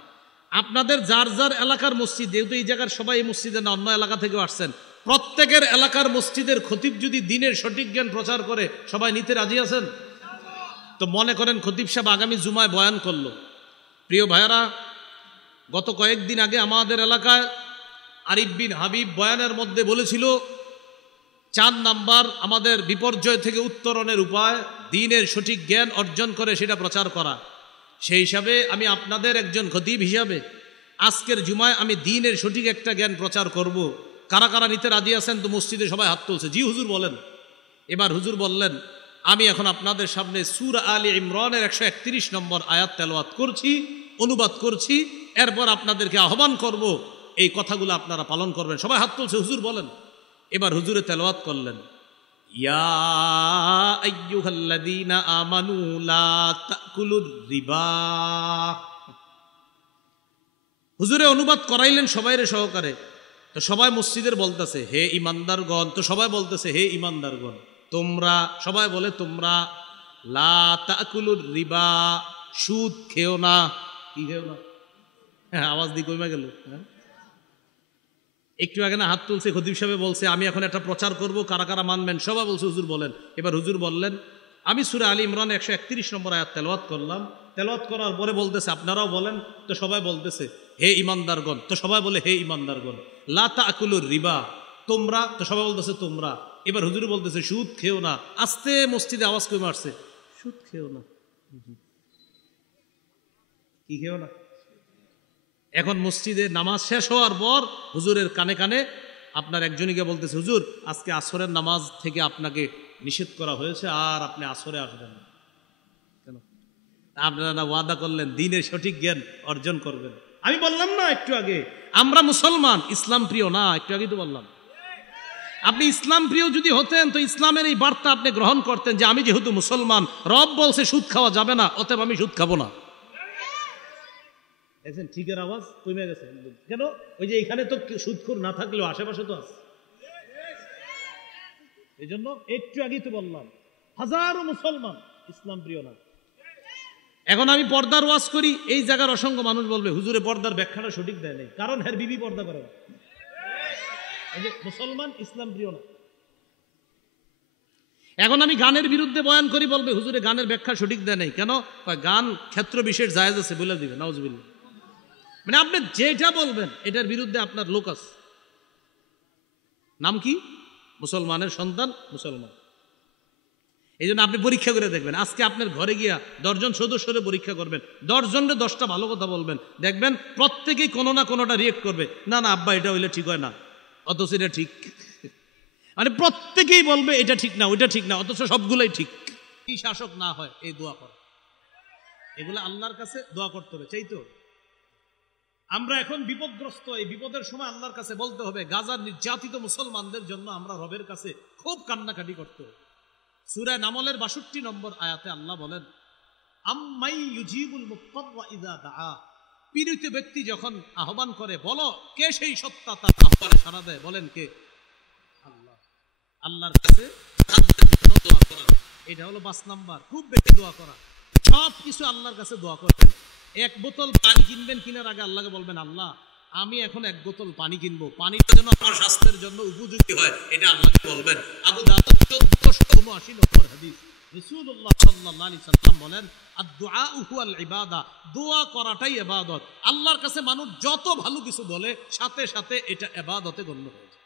আপনাদের যার যার এলাকার মসজিদ, যেহেতু এই জায়গার সবাই এই মসজিদে না, অন্য এলাকা থেকেও আসছেন, প্রত্যেকের এলাকার মসজিদের খতিব যদি দ্বীনের সঠিক জ্ঞান প্রচার করে, সবাই নিতে রাজি আছেন? তো মনে করেন খতিব সাহেব আগামী জুমায় বয়ান করলো। প্রিয় ভাইয়ারা, গত কয়েকদিন আগে আমাদের এলাকায় আরিফ বিন হাবিব বয়ানের মধ্যে বলেছিল 4 নাম্বার আমাদের বিপর্যয় থেকে উত্তরণের উপায় দ্বীনের সঠিক জ্ঞান অর্জন করে সেটা প্রচার করা। সেই হিসাবে আমি আপনাদের একজন খতিব হিসাবে আজকের জুমায় আমি দ্বীনের সঠিক একটা জ্ঞান প্রচার করব। কারা কারা নিতে রাজি আছেন? তো মসজিদে সবাই হাত তুলছে। জি হুজুর বলেন। এবার হুজুর বললেন, আমি এখন আপনাদের সামনে সূরা আলে ইমরানের 131 নম্বর আয়াত তেলাওয়াত করছি, অনুবাদ করছি, এরপর আপনাদেরকে আহ্বান করব এই কথাগুলো আপনারা পালন করবেন। সবাই হাত তুলছে, হুজুর বলেন। এবার হুজুরে তেলাওয়াত করলেন, ইয়া আইয়ুহাল্লাযীনা আমানু লা তাকুলুর রিবা। হুজুরে অনুবাদ করাইলেন সবাইরে সহকারে। তো সবাই মসজিদের বলতেছে হে ইমানদারগণ, তো সবাই বলতেছে হে ইমানদারগণ তোমরা, সবাই বলে তোমরা, লা তাকুলুর রিবা, সুদ খেও না। কি খেও না? হ্যাঁ, আওয়াজ দিয়ে কইমা গেল। একটু আগে না হাত তুলছে, খতিব সাহেব বলছে আমি এখন একটা প্রচার করব, কারা কারা মানবেন? সবাই বলছে হুজুর বলেন। এবার হুজুর বললেন, আমি সূরা আলে ইমরান 131 নম্বর আয়াত তেলাওয়াত করলাম। তেলাওয়াত করার পরে বলতেছে আপনারাও বলেন। তো সবাই বলতেছে হে ইমানদারগণ, তো সবাই বলে হে ইমানদারগণ। লা তাকুলুর রিবা, তোমরা, তো সবাই বলতেছে তোমরা। এবার হুজুর বলতেছে সুদ খেও না। আস্তে মসজিদে আওয়াজ কমে আসছে, সুদ খেও না। কি খেও না? এখন মসজিদে নামাজ শেষ হওয়ার পর হুজুরের কানে কানে আপনার একজনকে বলতেছে, হুজুর আজকে আসরের নামাজ থেকে আপনাকে নিষেধ করা হয়েছে, আর আপনি আসরে আসবেন না। কেন? আপনারা না ওয়াদা করলেন দ্বীনের সঠিক জ্ঞান অর্জন করবেন। আমি বললাম না একটু আগে, আমরা মুসলমান, ইসলাম প্রিয় না? একটু আগেই তো বললাম। আপনি ইসলাম প্রিয় যদি হতেন তো ইসলামের এই বার্তা আপনি গ্রহণ করতেন যে আমি যেহেতু মুসলমান, রব বলছে সুদ খাওয়া যাবে না, অতএব আমি সুদ খাবো না। দেখছেন ঠিকের আওয়াজ কমে গেছে। কেন? ওই যে এখানে তো সুদখোর না থাকলেও আশেপাশে তো আছে। এই জন্য একটু আগেই তো বললাম হাজারো মুসলমান ইসলাম প্রিয় না। এখন আমি পর্দার ওয়াজ করি, এই জায়গার অসংখ্য মানুষ বলবে হুজুরে পর্দার ব্যাখ্যাটা সঠিক দেয় নাই, কারণ হ্যার বিবি পর্দা করে না। এই যে মুসলমান ইসলাম প্রিয় না। এখন আমি গানের বিরুদ্ধে বয়ান করি, বলবে হুজুরে গানের ব্যাখ্যা সঠিক দেয় নাই। কেন? গান ক্ষেত্র বিশেষ জায়েজ আছে বলে দিবে, নাউজুবিল্লাহ। মানে আপনি যেটা বলবেন এটার বিরুদ্ধে আপনার লোক আছে। নাম কি? মুসলমানের সন্তান, মুসলমান। এই জন্য আপনি পরীক্ষা করে দেখবেন। আজকে আপনার ঘরে গিয়া 10 জন সদস্যরে পরীক্ষা করবেন, 10 জনের 10টা ভালো কথা বলবেন, দেখবেন প্রত্যেকেই কোনো না কোনোটা রিয়েক্ট করবে, না না আব্বা এটা হইলে ঠিক হয় না, অথচ এটা ঠিক। মানে প্রত্যেকেই বলবে এটা ঠিক না, ওইটা ঠিক না, অথচ সবগুলোই ঠিক। কি শাসক না হয় এই দোয়া করা, এগুলো আল্লাহর কাছে দোয়া করতে হবে, চাই তো। আমরা এখন বিপদগ্রস্ত, এই বিপদের সময় আল্লাহর কাছে বলতে হবে। গাজার নির্যাতিত মুসলমানদের জন্য আমরা রবের কাছে খুব কান্নাকাটি করতে হবে। সূরা নামলের 62 নম্বর আয়াতে আল্লাহ বলেন, আম্মাই ইউজিবুল মুত্তাররা ইযা দাআ, পীড়িত ব্যক্তি যখন আহ্বান করে, বলো কে সেই সত্তা তার আহ্বানে সাড়া দেয়? বলেন কে? আল্লাহ। আল্লাহর কাছে দোয়া করা, এটা হলো 5 নাম্বার। খুব বেশি দোয়া করা, সব কিছু আল্লাহর কাছে দোয়া করবেন। 1 বোতল পানি কিনবেন, কিনার আগে আল্লাহকে বলবেন, আল্লাহ আমি এখন 1 বোতল পানি কিনবো, পানিটা যেন আমার স্বাস্থ্যের জন্য উপযোগী হয়, এটা আল্লাহকে বলবেন। আবু দাউদ 1479 নম্বর হাদিস, রাসূলুল্লাহ সাল্লাল্লাহু আলাইহি সাল্লাম বলেন, আদ-দুআউ হুয়াল ইবাদা, দোয়া করাটাই ইবাদত। আল্লাহর কাছে মানুষ যত ভালো কিছু বলে, সাথে সাথে এটা ইবাদতে গণ্য হয়ে যায়।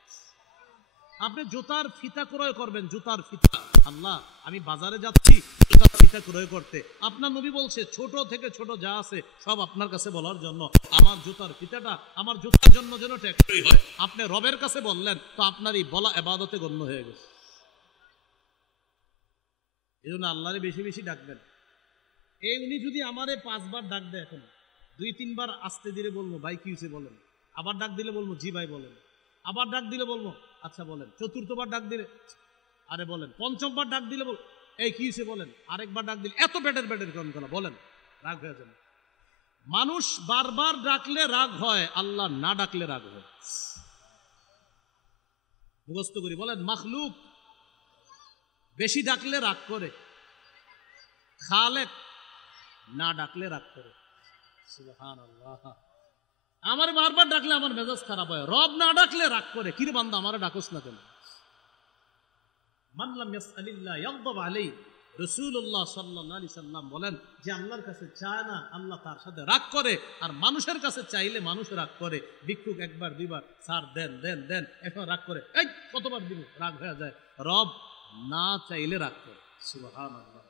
আপনি জুতার ফিতা ক্রয় করবেন, জুতার ফিতা, আল্লাহ আমি বাজারে যাচ্ছি জুতার ফিতা ক্রয় করতে, আপনার নবী বলছে ছোট থেকে ছোট যা আছে সব আপনার কাছে বলার জন্য, আমার জুতার ফিতাটা আমার জুতার জন্য যেন টেকসই হয়। আপনি রবের কাছে বললেন, তো আপনার এই বলা ইবাদতে গণ্য হয়ে গেছে। এই জন্য আল্লাহরে বেশি বেশি ডাকবেন। এই উনি যদি আমারে 5 বার ডাক দেয়, এখন 2-3 বার আস্তে ধীরে বলবো ভাই কি হয়েছে বলেন, আবার ডাক দিলে বলবো জি ভাই বলেন, আবার ডাক দিলে বলবো আচ্ছা বলেন, 4র্থবার ডাক দিলে আরে বলেন, 5ম বার ডাক দিলে বল এই কি হয়েছে বলেন, আরেকবার ডাক দিলে এত ব্যাটের কোন কথা বলেন, রাগ হয়ে যাবে। মানুষ বারবার ডাকলে রাগ হয়, আল্লাহ না ডাকলে রাগ হয়। মুখস্থ করি বলেন, মাখলুক বেশি ডাকলে রাগ করে, খালেক না ডাকলে রাগ করে। সুবহানাল্লাহ। আমার বারবার ডাকলে আমার মেজাজ খারাপ হয়, রব না ডাকলে রাগ করে, কিরে বান্দা আমারে ডাকোস না কেন? মান লাম ইয়াসআলিল্লাহ ইয়াগদাব আলাইহি, রাসূলুল্লাহ সাল্লাল্লাহু আলাইহি সাল্লাম বলেন যে আল্লাহর কাছে চায় না, আল্লাহ তার সাথে রাগ করে, আর মানুষের কাছে চাইলে মানুষ রাগ করে। ভিক্ষুক একবার দুইবার স্যার দেন দেন দেন, এখন রাগ করে, এই কতবার দিব, রাগ হয়ে যায়। রব না চাইলে রাগ করে। সুবহানাল্লাহ।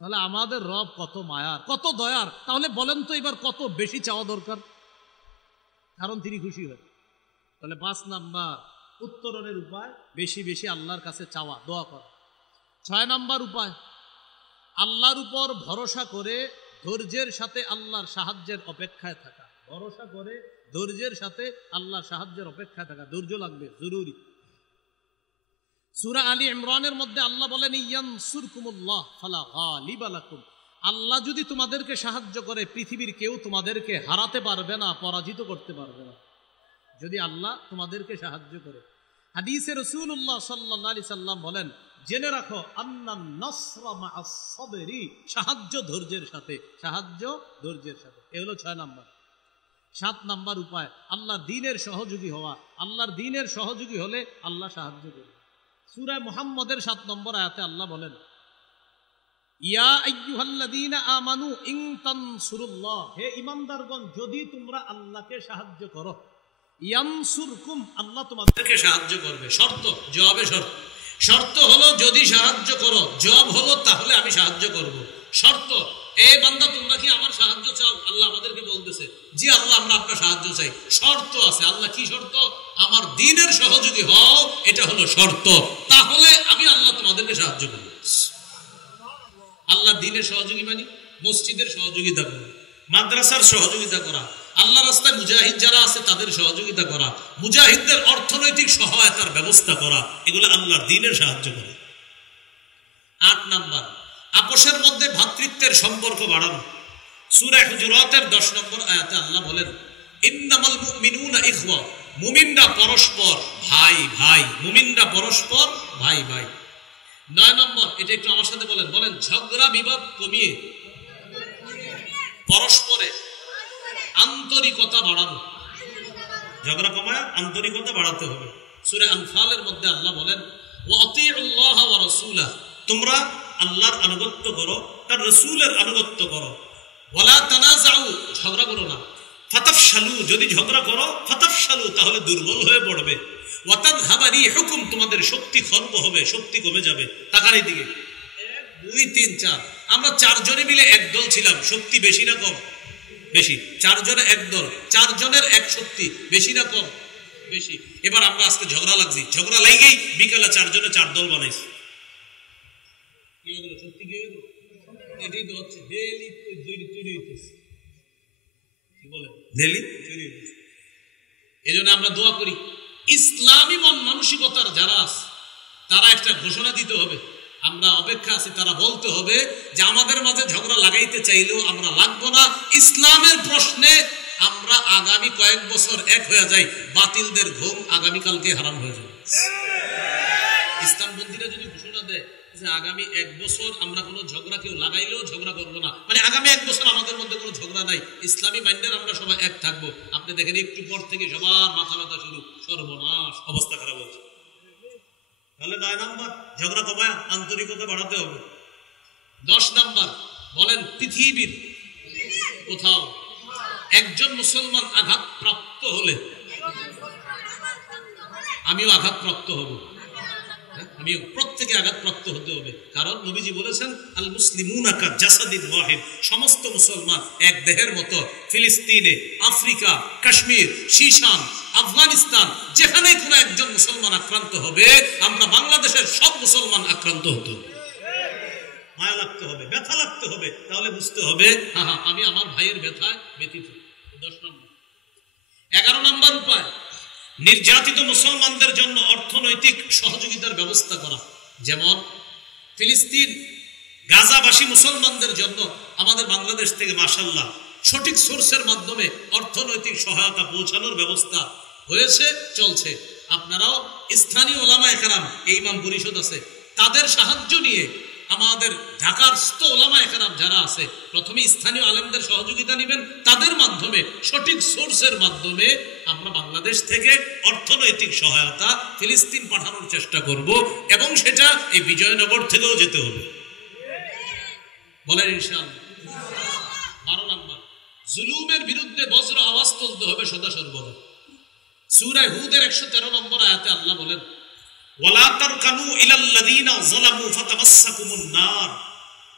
তাহলে আমাদের রব কত মায়ার, কত দয়ার। তাহলে বলেন তো এবার কত বেশি চাওয়া দরকার, কারণ তিনি খুশি হয়। তাহলে 5 নাম্বার উত্তরণের উপায়, বেশি বেশি আল্লাহর কাছে চাওয়া, দোয়া করা। 6 নাম্বার উপায়, আল্লাহর উপর ভরসা করে ধৈর্যের সাথে আল্লাহর সাহায্যের অপেক্ষায় থাকা। ভরসা করে ধৈর্যের সাথে আল্লাহর সাহায্যের অপেক্ষায় থাকা, ধৈর্য লাগবে, জরুরি। সূরা আলী ইমরানের মধ্যে আল্লাহ বলেন, ইয়ানসুরকুমুল্লাহ ফালা গালিবা লাকুম, আল্লাহ যদি তোমাদেরকে সাহায্য করে পৃথিবীর কেউ তোমাদেরকে হারাতে পারবে না, পরাজিত করতে পারবে না, যদি আল্লাহ তোমাদেরকে সাহায্য করে। হাদিসে রাসূলুল্লাহ সাল্লাল্লাহু আলাইহি সাল্লাম বলেন, জেনে রাখো আন্নান নাসরা মা'আস সাবরি, সাহায্য ধৈর্যের সাথে, সাহায্য ধৈর্যের সাথে। এ হলো 6 নাম্বার। 7 নাম্বার উপায়, আল্লাহর দ্বীনের সহযোগী হওয়া। আল্লাহর দ্বীনের সহযোগী হলে আল্লাহ সাহায্য করবে। সূরা মুহাম্মদের 7 নম্বর আয়াতে আল্লাহ বলেন, ইয়া আইয়ুহাল্লাযীনা আমানু ইন তানসুরুল্লাহ, হে ঈমানদারগণ যদি তোমরা আল্লাহকে সাহায্য করো, ইয়ানসুরকুম, আল্লাহ তোমাদেরকে সাহায্য করবে। শর্ত, জবাবে শর্ত। শর্ত হলো যদি সাহায্য করো, জবাব হলো তাহলে আমি সাহায্য করব। শর্ত, এ বান্দা তোমরা কি আমার সাহায্য চাও? আল্লাহ আমাদেরকে বলতেছে, জি আল্লাহ আমরা আপনার সাহায্য চাই। শর্ত আছে, আল্লাহ কি শর্ত? আমার দ্বীনের সহযোগী হও, এটা হলো শর্ত, তাহলে আমি আল্লাহ তোমাদেরকে সাহায্য করব। আল্লাহ দ্বীনের সহযোগী মানে মসজিদের সহযোগিতা করা, মাদ্রাসার সহযোগিতা করা, আল্লাহ রাস্তায় মুজাহিদ যারা আছে তাদের সহযোগিতা করা, মুজাহিদদের অর্থনৈতিক সহায়তার ব্যবস্থা করা, এগুলো আল্লাহর দ্বীনের সাহায্য করে। 8 নাম্বার, আপোষের মধ্যে ভ্রাতৃত্বের সম্পর্ক বাড়ানো। সূরা হুজুরাতের 10 নম্বর আয়াতে আল্লাহ বলেন, ইন্নামাল মুমিনুনা ইখওয়া, মুমিনরা পরস্পর ভাই ভাই, মুমিনরা পরস্পর ভাই ভাই। 9 নম্বর, এটা একটু আমার সাথে বলেন, বলেন ঝগড়া বিবাদ কমিয়ে পরস্পরে আন্তরিকতা বাড়ানো। ঝগড়া কমায় আন্তরিকতা বাড়াতে হবে। সূরা আনফালের মধ্যে আল্লাহ বলেন, ওয়া আতিউল্লাহ ওয়া রাসূলাহ, তোমরা আল্লাহর আনুগত্য করো, তার রাসূলের আনুগত্য করো। ওয়ালা তানাজাউ, ঝগড়া করো না। ফাতাফশালু, যদি ঝগড়া করো, ফাতাফশালু তাহলে দুর্বল হয়ে পড়বে। ওয়া তাযহাবা রিহুকুম, তোমাদের শক্তি খর্ব হবে, শক্তি কমে যাবে। তাকার এইদিকে, 1 2 3 4, আমরা 4 জনে মিলে এক দল ছিলাম, শক্তি বেশি না কম? বেশি। 4 জনে এক দল, 4 জনের এক শক্তি, বেশি না কম? বেশি। এবার আমরা আজকে ঝগড়া লাগছি, ঝগড়া লাগেই বিকালে 4 জনে 4 দল বানাইছি। কি হলো? শক্তি কি হলো? এটাই তো হচ্ছে, ডেইলি তৈরি হইতেছে। কি বলে? ডেইলি তৈরি হইতেছে। এজন্য আমরা দোয়া করি, ইসলামী মন মানসিকতার যারা আছে তারা একটা ঘোষণা দিতে হবে। আমরা অপেক্ষা আছি, তারা বলতে হবে যে আমাদের মাঝে ঝগড়া লাগাইতে চাইলেও আমরা লাগবো না। ইসলামের প্রশ্নে আমরা আগামী কয়েক বছর এক হয়ে যাই, বাতিলদের ঘুম আগামীকালকে হারাম হয়ে যাবে। ইসলামপন্থীরা যদি ঘোষণা দেয় যে আগামী 1 বছর আমরা কোনো ঝগড়া কেউ লাগাইলেও ঝগড়া করবো না, মানে আগামী 1 বছর আমাদের মধ্যে কোনো ঝগড়া নাই, ইসলামী মাইন্ডের আমরা সবাই এক থাকবো, আপনি দেখেন একটু পর থেকে সবার মাথা ব্যথা শুরু, সর্বনাশ, অবস্থা খারাপ হচ্ছে। তাহলে 9 নাম্বার, ঝগড়া কমায় আন্তরিকতা বাড়াতে হবে। 10 নাম্বার, বলেন পৃথিবীর কোথাও একজন মুসলমান আঘাতপ্রাপ্ত হলে আমিও আঘাতপ্রাপ্ত হব, আমিও, প্রত্যেকে আঘাতপ্রাপ্ত হতে হবে। কারণ নবীজি বলেছেন, আল মুসলিমুনা কা জাসাদিন ওয়াহিদ, সমস্ত মুসলমান এক দেহের মতো। ফিলিস্তিনে, আফ্রিকা, কাশ্মীর, শীশান, আফগানিস্তান, যেখানে কোনো একজন মুসলমান আক্রান্ত হবে, আমরা বাংলাদেশের সব মুসলমান আক্রান্ত হতো। মায়া লাগতে হবে, ব্যথা লাগতে হবে, তাহলে বুঝতে হবে হ্যাঁ আমি আমার ভাইয়ের ব্যথায় ব্যথিত। 10 নম্বর। 11 নম্বর উপায়, নির্যাতিত মুসলমানদের জন্য অর্থনৈতিক সহযোগিতার ব্যবস্থা করা। যেমন ফিলিস্তিন গাজাবাসী মুসলমানদের জন্য আমাদের বাংলাদেশ থেকে মাশাআল্লাহ সঠিক সোর্সের মাধ্যমে অর্থনৈতিক সহায়তা পৌঁছানোর ব্যবস্থা হয়েছে, চলছে। আপনারাও স্থানীয় ওলামায়ে কেরাম, এই ইমাম পরিষদ আছে, তাদের সাহায্য নিয়ে আমাদের ঢাকার ওলামায়ে কেরাম যারা আছে, প্রথমে স্থানীয় আলেমদের সহযোগিতা নেবেন, তাদের মাধ্যমে সঠিক সোর্সের মাধ্যমে আমরা বাংলাদেশ থেকে অর্থনৈতিক সহায়তা ফিলিস্তিন পাঠানোর চেষ্টা করব, এবং সেটা এই বিজয়নগর থেকেও যেতে হবে। বলেন ইনশাআল্লাহ। 12 নম্বর, জুলুমের বিরুদ্ধে বজ্র আওয়াজ তুলতে হবে সদা সর্বদা। সূরা হুদের 113 নম্বর আয়াতে আল্লাহ বলেন, ওয়ালা তারকানু ইলাল্লাযীনা যালামু ফাতামাসসাকুমুন নার,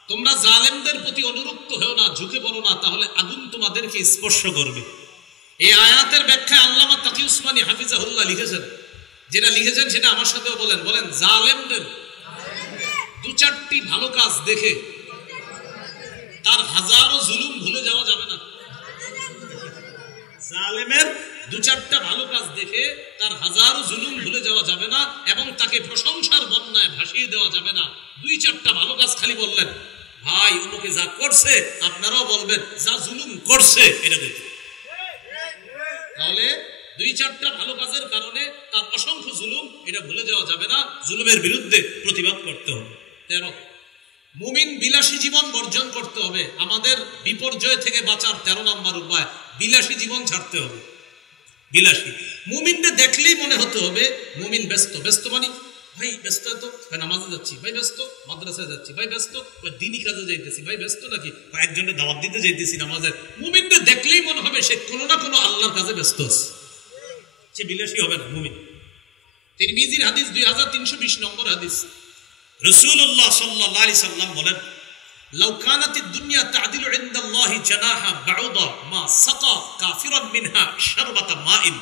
তোমরা জালেমদের প্রতি অনুরক্ত হও না, ঝুঁকে পড়ো না, তাহলে আগুন তোমাদেরকে স্পর্শ করবে। এই আয়াতের ব্যাখ্যায় আল্লামা তাকি উসমানী হাফিজাহুল্লাহ লিখেছেন, যেটা লিখেছেন সেটা আমার সাথেও বলেন জালেমদের 2-4টি ভালো কাজ দেখে তার হাজারো জুলুম ভুলে যাওয়া যাবে না। জালেমের 2-4টা ভালো কাজ দেখে তার হাজারো জুলুম ভুলে যাওয়া যাবে না, এবং তাকে প্রশংসার বন্যায় ভাসিয়ে দেওয়া যাবে না। 2-4টা ভালো কাজ খালি বললেন, ভাই উমুকে যা করছে আপনারাও বলবেন যা জুলুম করছে এটা দেখে। তাহলে 2-4টা ভালো কাজের কারণে তার অসংখ্য জুলুম এটা ভুলে যাওয়া যাবে না, জুলুমের বিরুদ্ধে প্রতিবাদ করতে হবে। 13, মুমিন বিলাসী জীবন বর্জন করতে হবে। আমাদের বিপর্যয় থেকে বাঁচার 13 নম্বর উপায়, বিলাসী জীবন ছাড়তে হবে। বিলাসী মুমিনকে দেখলেই মনে হতে হবে মুমিন ব্যস্ত। ব্যস্ত মানে ভাই ব্যস্ত, তো ভাই নামাজে যাচ্ছি, ভাই ব্যস্ত, মাদ্রাসায় যাচ্ছি, ভাই ব্যস্ত, দিনী কাজে যাইতেছি, ভাই ব্যস্ত নাকি, একজনের দাওয়াত দিতে যাইতেছি নামাজের। মুমিনকে দেখলেই মনে হবে সে কোনো না কোনো আল্লাহর কাজে ব্যস্ত আছে, সে বিলাসী হবে না মুমিন। তিরমিজির হাদিস 2320 নম্বর হাদিস, রাসূলুল্লাহ সাল্লাল্লাহু আলাইহি সাল্লাম বলেন, লাউ কানাতিদ দুনিয়া তা'দিলু ইনদাল্লাহি জানাহা বাউদা মা সাকা কাফিরান মিনহা শারবাতা মাইন,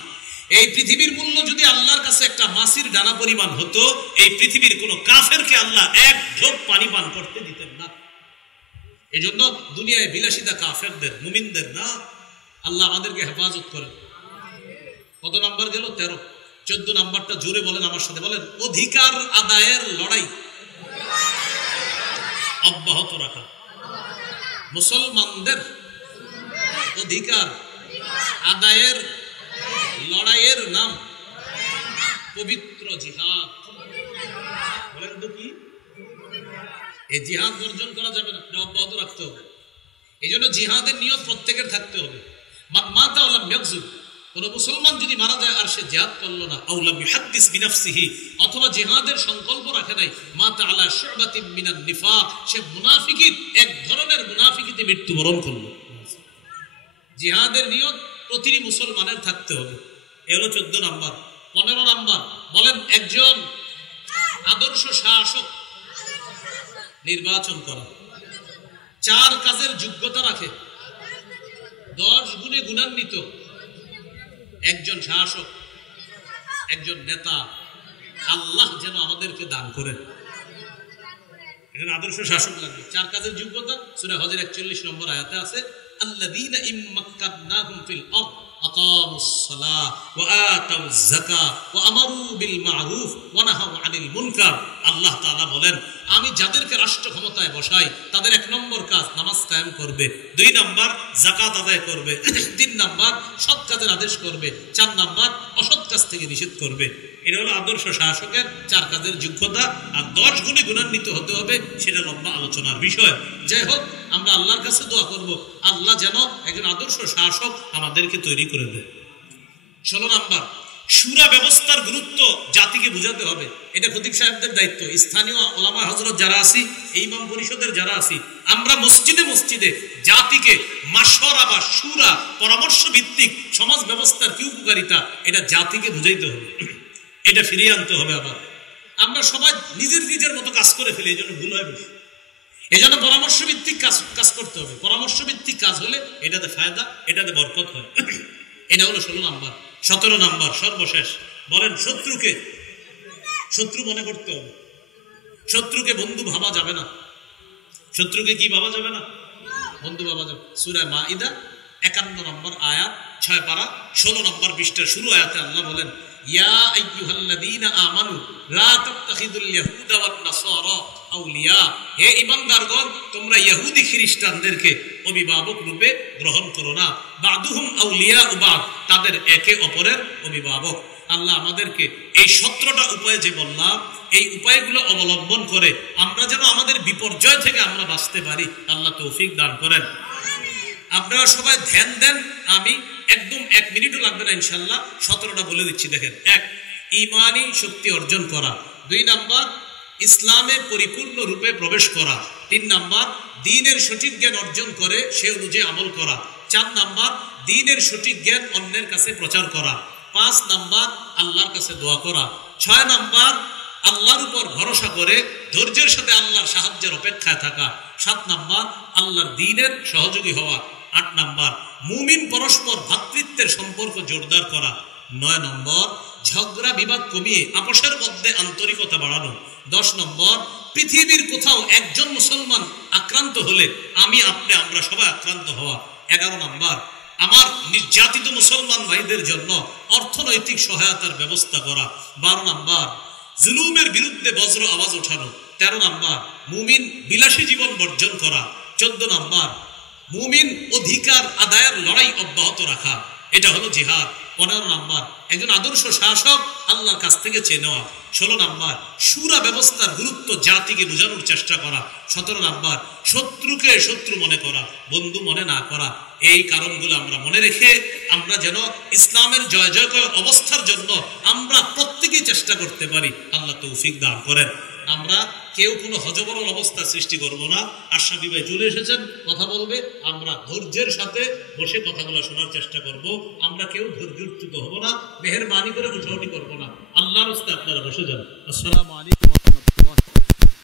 এই পৃথিবীর মূল্য যদি আল্লাহর কাছে একটা মাছির ডানা পরিমাণ হতো, এই পৃথিবীর কোন কাফেরকে আল্লাহ এক ঢোক পানি পান করতে দিতেন না। এজন্য দুনিয়ায় বিলাসিতা কাফেরদের, মুমিনদের না। আল্লাহ আমাদেরকে হেফাজত করেন। কত নাম্বার গেল? 13। 14 নাম্বারটা জোরে বলেন আমার সাথে, বলেন অধিকার আদায়ের লড়াই অব্যাহত রাখা। মুসলমানদের অধিকার আদায়ের লড়াইয়ের নাম পবিত্র জিহাদ। বলেন তো কি? এই জিহাদ বর্জন করা যাবে না, এটা অব্যাহত রাখতে হবে। এই জন্য জিহাদের নিয়ত প্রত্যেকের থাকতে হবে। মাতা ওয়ালাম ইয়াকযুব, কোন মুসলমান যদি মারা যায় আর সে জিহাদ করলো না, আওলাম ইহাদ্দিস বিনাফসিহি, অথবা জিহাদের সংকল্প রাখে নাই, মাতা আলা শুবাতিন মিনান নিফাক, সে মুনাফিকি, এক ধরনের মুনাফিকিতে মৃত্যুবরণ করলো। জিহাদের নিয়ত প্রতিটি মুসলমানের থাকতে হবে। এ হলো 14 নাম্বার। 15 নাম্বার, বলেন একজন আদর্শ শাসক নির্বাচন করা। 4 কাজের যোগ্যতা রাখে, 10 গুণে গুণান্বিত একজন শাসক, একজন নেতা আল্লাহ যেন আমাদেরকে দান করেন। এখানে আদর্শ শাসক লাগবে। 4 কাজের যোগ্যতা সূরা হজের 41 নম্বর আয়াতে আছে, আল্লাযীনা ইম্মাক্কানাহুম ফিল আরদ আকামুস সালাহ ওয়া আতাউয যাকাত ওয়া আমারু বিল মা'রুফ ওয়া নাহাউ আনিল মুনকার। আল্লাহ তাআলা বলেন, আমি যাদেরকে রাষ্ট্র ক্ষমতায় বসাই তাদের 1 নম্বর কাজ নামাজ কায়েম করবে, 2 নম্বর যাকাত আদায় করবে, 3 নম্বর সৎ কাজের আদেশ করবে, 4 নম্বর অসৎ কাজ থেকে নিষেধ করবে। এটা হলো আদর্শ শাসকের 4 কাজের যোগ্যতা। আর 10 গুণে গুণান্বিত হতে হবে, সেটা লম্বা আলোচনার বিষয়। যাই হোক, আমরা আল্লাহর কাছে দোয়া করব আল্লাহ যেন একজন আদর্শ শাসক আমাদেরকে তৈরি করে দেয়। 16 নম্বর, শুরা ব্যবস্থার গুরুত্ব জাতিকে বুঝাতে হবে। এটা খতিব সাহেবদের দায়িত্ব। স্থানীয় ওলামা হযরত যারা আছি, এই ইমাম পরিষদের যারা আছি, আমরা মসজিদে মসজিদে জাতিকে মাশওয়ারা বা শুরা, পরামর্শ ভিত্তিক সমাজ ব্যবস্থার কি উপকারিতা, এটা জাতিকে বুঝাইতে হবে। এটা ফিরিয়ে আনতে হবে। আবার আমরা সবাই নিজের নিজের মতো কাজ করে ফেলি, এই জন্য ভুল হয় বেশি। এই জন্য পরামর্শ ভিত্তিক কাজ করতে হবে। পরামর্শ ভিত্তিক কাজ হলে এটাতে ফায়দা, এটাতে বরকত হয়। এটা হলো 16 নাম্বার। 17 নাম্বার সর্বশেষ, বলেন শত্রু মনে করতে হবে। শত্রুকে বন্ধু ভাবা যাবে না। শত্রুকে কি ভাবা যাবে না? বন্ধু ভাবা যাবে। সূরা মাইদা 51 নম্বর আয়াত, 6 পারা 16 নম্বর পৃষ্ঠার শুরু আয়াতে আল্লাহ বলেন, ইয়া আইয়ুহাল্লাযীনা আমানু লা তাত্তাখিযুল ইয়াহুদা ওয়ান নাসারা আউলিয়া, হে ঈমানদারগণ তোমরা ইহুদি খ্রিস্টানদেরকে অভিভাবক রূপে গ্রহণ করো না। বাদুহুম আউলিয়া বাদ, তাদের একে অপরের অভিভাবক। আল্লাহ আমাদেরকে এই 17টা উপায় যে বললাম, এই উপায়গুলো অবলম্বন করে আমরা যেন আমাদের বিপর্যয় থেকে আমরা বাঁচতে পারি, আল্লাহ তৌফিক দান করেন। আপনারা সবাই ধ্যান দেন, আমি একদম 1 মিনিটও লাগবে না ইনশাল্লাহ, 17টা বলে দিচ্ছি। দেখেন, 1, ঈমানি শক্তি অর্জন করা। 2 নাম্বার, ইসলামে পরিপূর্ণ রূপে প্রবেশ করা। 3 নাম্বার, দ্বীনের সঠিক জ্ঞান অর্জন করে সে অনুযায়ী আমল করা। 4 নাম্বার, দ্বীনের সঠিক জ্ঞান অন্যের কাছে প্রচার করা। 5 নাম্বার, আল্লাহর কাছে দোয়া করা। 6 নাম্বার, আল্লাহর উপর ভরসা করে ধৈর্যের সাথে আল্লাহর সাহায্যের অপেক্ষায় থাকা। 7 নাম্বার, আল্লাহর দ্বীনের সহযোগী হওয়া। 8 নাম্বার, মুমিন পরস্পর ভ্রাতৃত্বের সম্পর্ক জোরদার করা। 9 নম্বর, ঝগড়া বিবাদ কমিয়ে আপোষের মধ্যে আন্তরিকতা বাড়ানো। 10 নম্বর, পৃথিবীর কোথাও একজন মুসলমান আক্রান্ত হলে আমরা সবাই আক্রান্ত হওয়া। 11 নম্বর, আমার নির্যাতিত মুসলমান ভাইদের জন্য অর্থনৈতিক সহায়তার ব্যবস্থা করা। 12 নম্বর, জুলুমের বিরুদ্ধে বজ্র আওয়াজ ওঠানো। 13 নম্বর, মুমিন বিলাসী জীবন বর্জন করা। 14 নম্বর, মুমিন অধিকার আদায়ের লড়াই অব্যাহত রাখা, এটা হলো জিহাদ। 15 নম্বর, একজন আদর্শ শাসক আল্লাহর কাছ থেকে চেয়ে নেওয়া। 16 নম্বর, শুরা ব্যবস্থার গুরুত্ব জাতিকে বোঝানোর চেষ্টা করা। 17 নম্বর, শত্রুকে শত্রু মনে করা, বন্ধু মনে না করা। এই কারণগুলো আমরা মনে রেখে আমরা যেন ইসলামের জয় জয়কার অবস্থার জন্য আমরা প্রত্যেকেই চেষ্টা করতে পারি, আল্লাহ তৌফিক দান করেন। আমরা কেউ কোনো হযবরল অবস্থা সৃষ্টি করব না। আশরাফি ভাই চলে এসেছেন, কথা বলবে, আমরা ধৈর্যের সাথে বসে কথাগুলো শোনার চেষ্টা করব। আমরা কেউ ধৈর্যচ্যুত হব না, মেহেরবানি করে উঠাউঠি করবো না। আল্লাহর রাস্তায় আপনারা বসে যান। আসসালামু আলাইকুম।